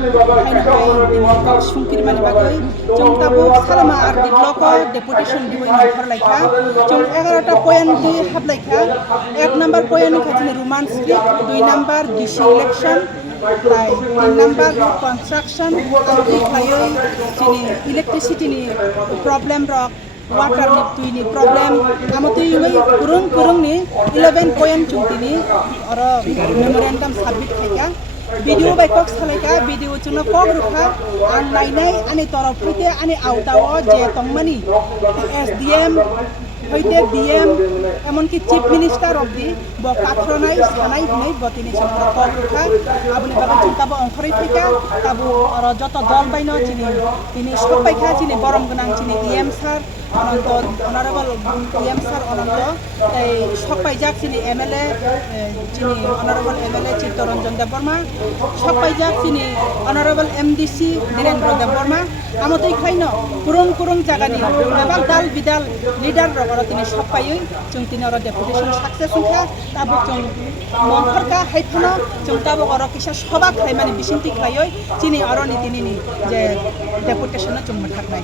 haino sungkir mani bagai jong tabo salama ar di bloko deputation di wai nafar laika jong 11 point di hab laika 1 number point ni khajine roman script 2 number DC election 3 number construction amti khayo chini electricity ni problem rok water ni problem amati ngai kurung ni 11 point chungti ni aro memorandum submit khaika video by cox khaleka video chuna kok rukha online nai ani torop pute ani autawo je tongmani SDM hoite DM এমনকি chief minister of the পাত্রনাই Sanai হনাই বতিনি সমরা call রুখা আবুনি বাবা চিন্তাবো অংখরই থেকে তাবু আর যত দল বাইনো চিনি তিনি সবাই খা চিনি বরম গনাং চিনি ইএম স্যার অনন্ত অনারেবল ইএম স্যার অনন্ত এই সবাই যাক চিনি এমএলএ চিনি অনারেবল এমএলএ চিত্তরঞ্জন দেববর্মা সবাই যাক চিনি অনারেবল এমডিসি বীরেন্দ্র দেববর্মা আমতই খাইনো কুরং জাগানি এবার দাল বিদাল লিডার রগর তিনি সবাই जों তিনি আর ডেপুটেশন সাকসেস হইখা তাবো जों মনফরকা হাইফানো जों তাবো আর কিসা সভা খাই মানে বিশিন্তি খাইয় চিনি আর নি তিনি যে ডেপুটেশন जों মথাকনাই